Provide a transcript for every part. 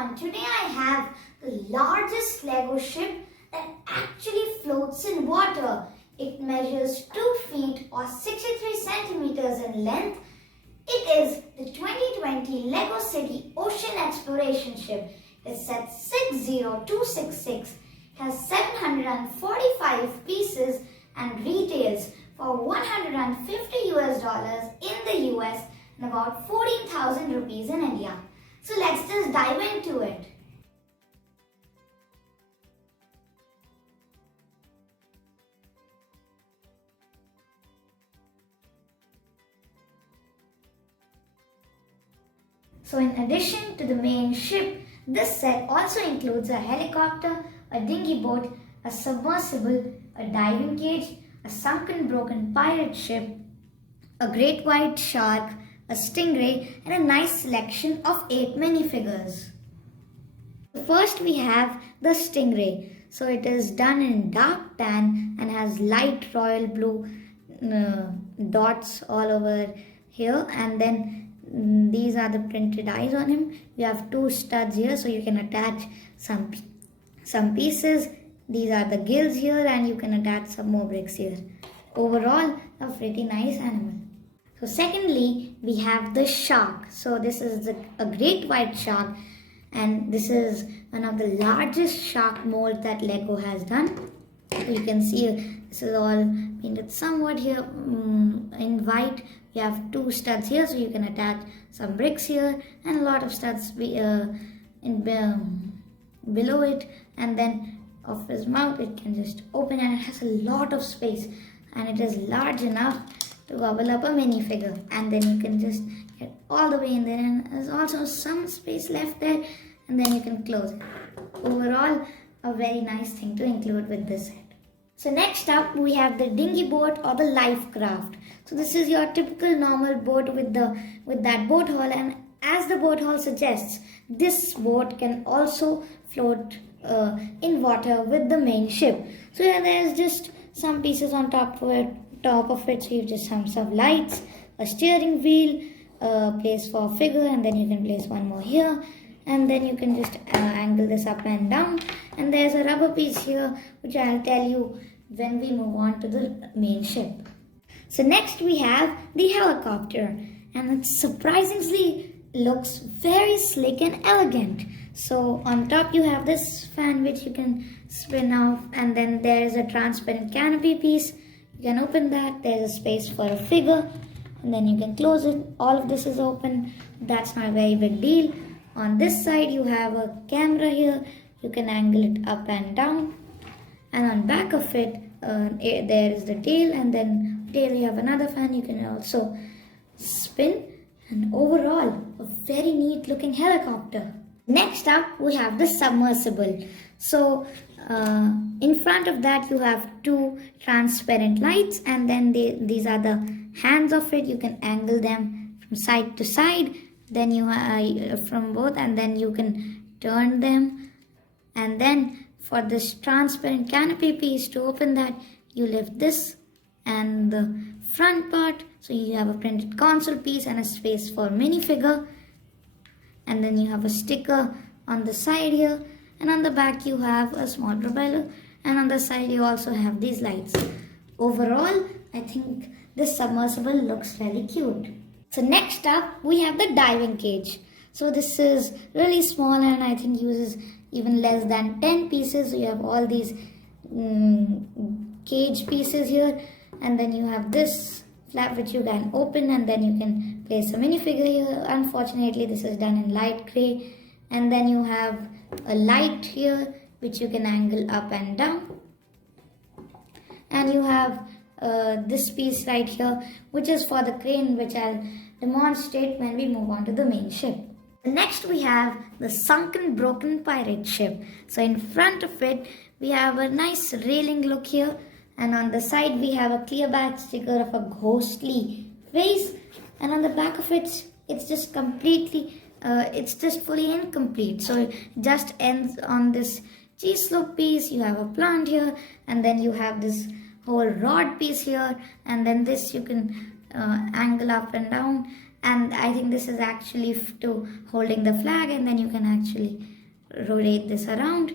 everyone, today I have the largest Lego ship that actually floats in water. It measures 2 feet or 63 centimeters in length. It is the 2020 Lego City Ocean Exploration Ship. It's Set-60266. It has 745 pieces and retails for $150 in the US and about 14,000 rupees in India. So let's just dive into it. So in addition to the main ship, this set also includes a helicopter, a dinghy boat, a submersible, a diving cage, a sunken broken pirate ship, a great white shark, a stingray, and a nice selection of 8 minifigures. First we have the stingray. So it is done in dark tan and has light royal blue dots all over here, and then these are the printed eyes on him. You have 2 studs here, so you can attach some pieces. These are the gills here, and you can attach some more bricks here. Overall, a pretty nice animal. So secondly, we have the shark. So this is a great white shark, and this is one of the largest shark molds that Lego has done. So you can see this is all painted somewhat here in white. You have 2 studs here, so you can attach some bricks here and a lot of studs below it. And then of his mouth, it can just open, and it has a lot of space, and it is large enough to gobble up a minifigure. And then you can just get all the way in there, and there's also some space left there, and then you can close it. Overall, a very nice thing to include with this set. So next up, we have the dinghy boat or the life craft. So this is your typical normal boat with that boat hull, and as the boat hull suggests, this boat can also float in water with the main ship. So yeah, there's just some pieces on top of it. So you just have some lights, a steering wheel, a place for a figure, and then you can place one more here, and then you can just angle this up and down. And there's a rubber piece here, which I'll tell you when we move on to the main ship. So next we have the helicopter, and it surprisingly looks very slick and elegant. So on top you have this fan which you can spin off, and then there is a transparent canopy piece. You can open that. There's a space for a figure, and then you can close it. All of this is open. That's not a very big deal. On this side you have a camera here. You can angle it up and down, and on back of it there is the tail, and then tail you have another fan. You can also spin, and overall a very neat looking helicopter. Next up we have the submersible. So in front of that you have 2 transparent lights, and then these are the hands of it. You can angle them from side to side, then you from both, and then you can turn them. And then for this transparent canopy piece, to open that, you lift this and the front part, so you have a printed console piece and a space for minifigure. And then you have a sticker on the side here, and on the back you have a small propeller, and on the side you also have these lights. Overall, I think this submersible looks really cute. So next up we have the diving cage. So this is really small, and I think uses even less than 10 pieces. So you have all these cage pieces here, and then you have this flap which you can open, and then you can place a minifigure here. Unfortunately, this is done in light grey. And then you have a light here which you can angle up and down, and you have this piece right here which is for the crane, which I'll demonstrate when we move on to the main ship. Next we have the sunken broken pirate ship. So in front of it we have a nice railing look here, and on the side we have a clear back sticker of a ghostly face, and on the back of it it's just completely it's just fully incomplete. So it just ends on this G-slope piece. You have a plant here, and then you have this whole rod piece here, and then this you can angle up and down, and I think this is actually to holding the flag, and then you can actually rotate this around.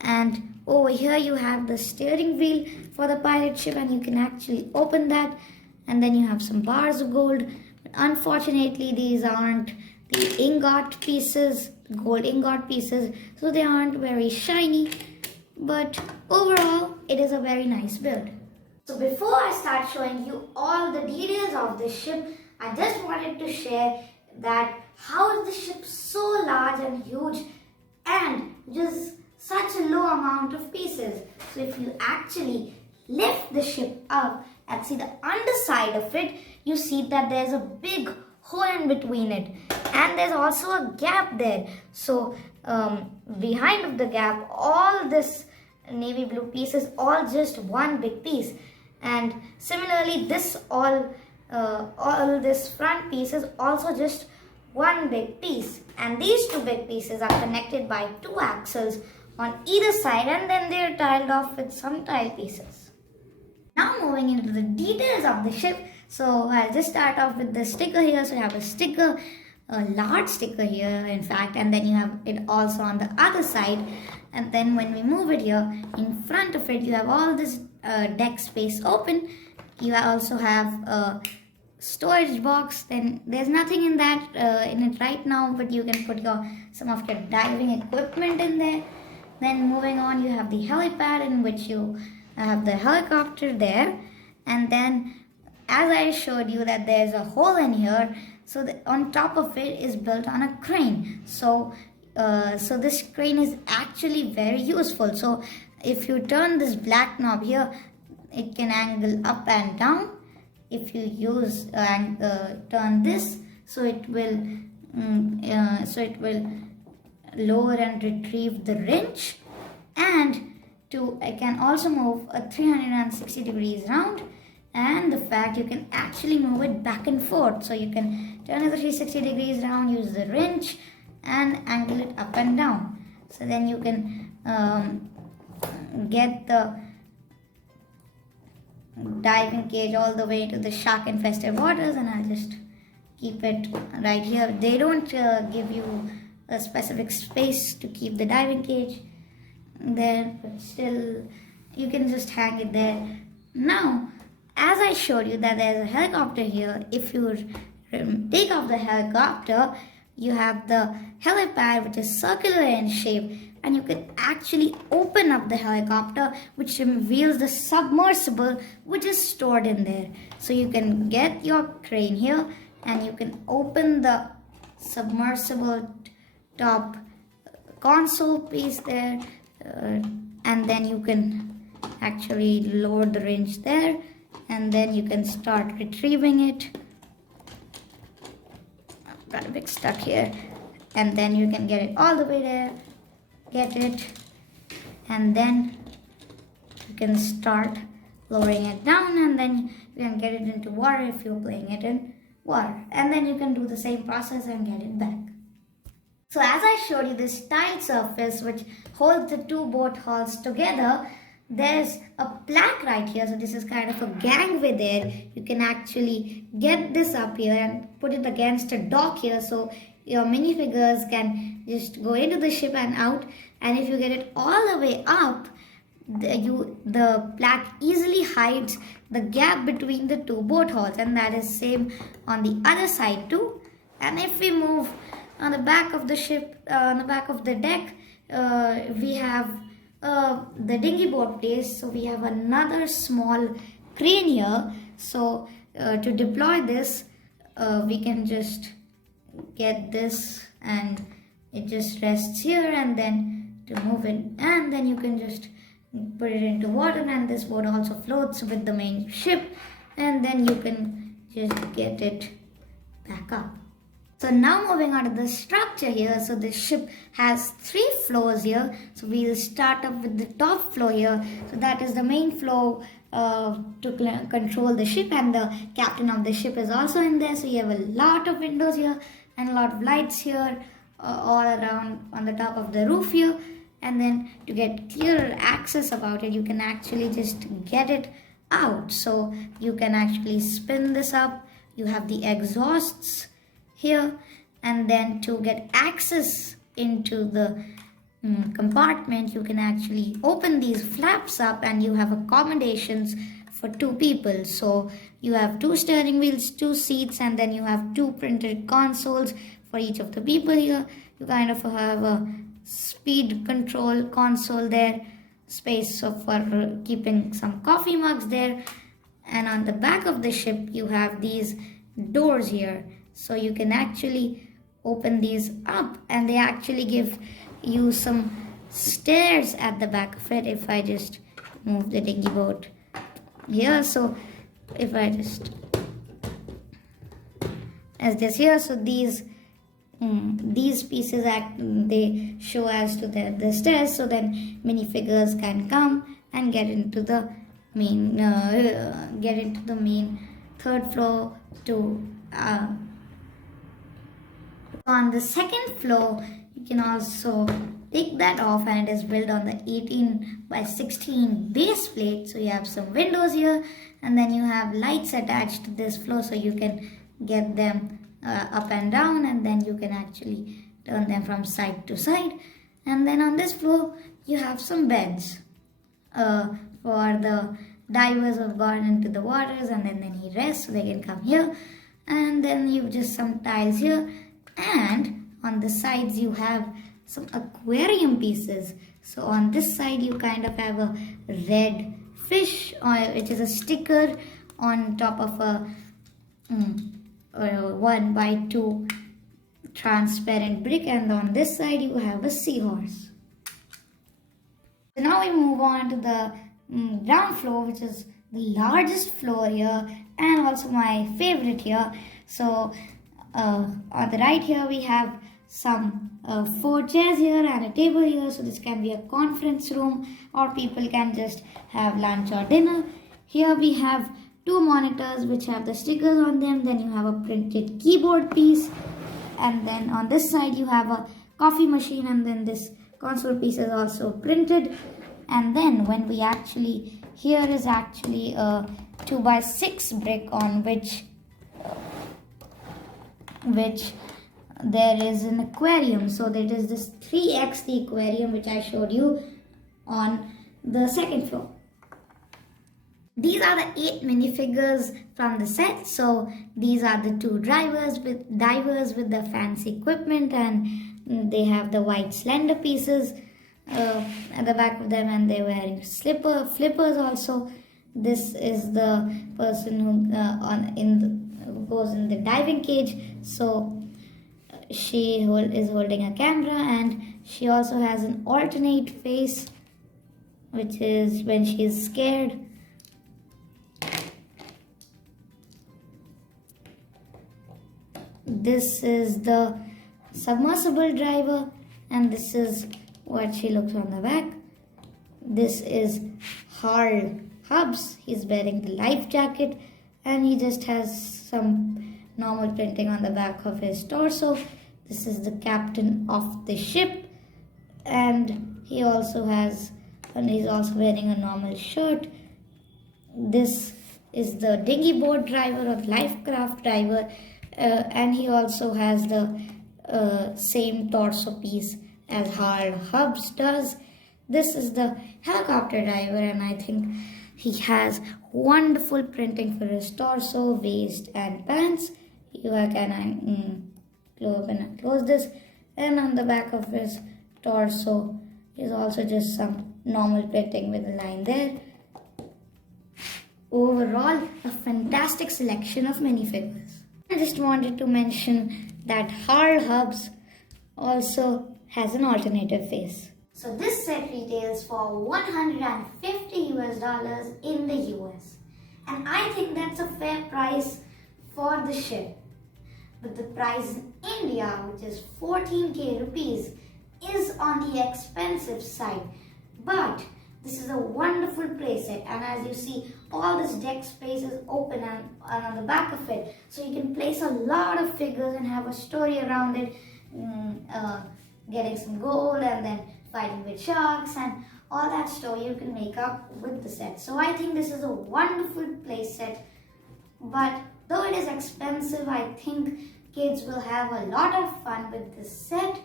And over here you have the steering wheel for the pirate ship, and you can actually open that, and then you have some bars of gold. But unfortunately these aren't the ingot pieces, gold ingot pieces, so they aren't very shiny, but overall it is a very nice build. So before I start showing you all the details of this ship, I just wanted to share that how is the ship so large and huge and just such a low amount of pieces. So if you actually lift the ship up and see the underside of it, you see that there's a big hole in between it, and there's also a gap there. So behind of the gap, all this navy blue piece is all just one big piece, and similarly this all this front piece is also just one big piece, and these two big pieces are connected by two axles on either side, and then they're tiled off with some tile pieces. Now moving into the details of the ship, so I'll just start off with the sticker here. So you have a sticker, a large sticker here in fact, and then you have it also on the other side. And then when we move it here, in front of it you have all this deck space open. You also have a storage box. Then there's nothing in that in it right now, but you can put some of your diving equipment in there. Then moving on, you have the helipad in which you have the helicopter there, and then as I showed you that there's a hole in here, so on top of it is built on a crane. So this crane is actually very useful. So if you turn this black knob here, it can angle up and down. If you use and turn this, so it will lower and retrieve the wrench, and I can also move a 360 degrees round, and the fact you can actually move it back and forth. So you can turn it 360 degrees round, use the wrench and angle it up and down. So then you can get the diving cage all the way to the shark infested waters, and I'll just keep it right here. They don't give you a specific space to keep the diving cage there, but still you can just hang it there. Now, as I showed you that there's a helicopter here, if you take off the helicopter, you have the helipad which is circular in shape, and you can actually open up the helicopter, which reveals the submersible which is stored in there. So you can get your crane here, and you can open the submersible top console piece there, and then you can actually lower the wrench there, and then you can start retrieving it. I've got a bit stuck here, and then you can get it all the way there, get it, and then you can start lowering it down, and then you can get it into water if you're playing it in water, and then you can do the same process and get it back. So as I showed you this tiled surface which holds the two boat hulls together, there's a plaque right here. So this is kind of a gangway there. You can actually get this up here and put it against a dock here, so your minifigures can just go into the ship and out. And if you get it all the way up, the plaque easily hides the gap between the two boat hulls, and that is same on the other side too. And if we move on the back of the ship, on the back of the deck, we have the dinghy boat place. So we have another small crane here. So to deploy this, we can just get this, and it just rests here, and then to move it, and then you can just put it into water, and this boat also floats with the main ship, and then you can just get it back up. So now moving on to the structure here. So the ship has 3 floors here. So we'll start up with the top floor here. So that is the main floor to control the ship, and the captain of the ship is also in there. So you have a lot of windows here and a lot of lights here all around on the top of the roof here. And then to get clearer access about it, you can actually just get it out. So you can actually spin this up. You have the exhausts here, and then to get access into the compartment, you can actually open these flaps up and you have accommodations for 2 people. So you have 2 steering wheels, 2 seats, and then you have 2 printed consoles for each of the people here. You kind of have a speed control console there, space for keeping some coffee mugs there. And on the back of the ship you have these doors here, so you can actually open these up, and they actually give you some stairs at the back of it. If I just move the dinghy boat here, so if I just as this here, so these pieces they show as to the stairs, so then minifigures can come and get into the main 3rd floor to on the 2nd floor. You can also take that off, and it is built on the 18x16 base plate. So you have some windows here, and then you have lights attached to this floor, so you can get them up and down, and then you can actually turn them from side to side. And then on this floor you have some beds for the divers who have gone into the waters, and then he rests, so they can come here. And then you've just some tiles here, and on the sides you have some aquarium pieces. So on this side you kind of have a red fish, which is a sticker on top of a 1x2 transparent brick, and on this side you have a seahorse. So now we move on to the ground floor, which is the largest floor here and also my favorite here. So on the right here we have some 4 chairs here and a table here, so this can be a conference room, or people can just have lunch or dinner. Here we have 2 monitors which have the stickers on them, then you have a printed keyboard piece, and then on this side you have a coffee machine, and then this console piece is also printed. And then when we actually, here is actually a 2x6 brick on which there is an aquarium. So there is this 3x the aquarium which I showed you on the 2nd floor. These are the 8 minifigures from the set. So these are the 2 divers with the fancy equipment, and they have the white slender pieces at the back of them, and they're wearing flippers also. This is the person who goes in the diving cage. So she is holding a camera, and she also has an alternate face, which is when she is scared. This is the submersible driver, and this is what she looks on the back. This is Harl Hubs. He's wearing the life jacket, and he just has some normal printing on the back of his torso. This is the captain of the ship, and he's also wearing a normal shirt. This is the dinghy boat driver or lifecraft driver, and he also has the same torso piece as Harl Hubs does. This is the helicopter diver, and I think he has wonderful printing for his torso, waist and pants. You can open and close this, and on the back of his torso is also just some normal printing with a line there. Overall, a fantastic selection of minifigures. I just wanted to mention that Harl Hubs also has an alternative face. So this set retails for $150 in the US, and I think that's a fair price for the ship. But the price in India, which is 14k rupees, is on the expensive side. But this is a wonderful playset, and as you see, all this deck space is open and on the back of it, so you can place a lot of figures and have a story around it, getting some gold and then fighting with sharks and all that story you can make up with the set. So I think this is a wonderful playset, but though it is expensive, I think Kids will have a lot of fun with this set.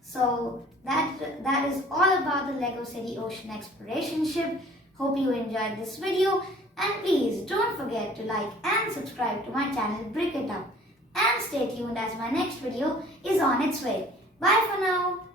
So that is all about the Lego City Ocean Exploration Ship. Hope you enjoyed this video, and please don't forget to like and subscribe to my channel BrickItUp, and stay tuned as my next video is on its way. Bye for now.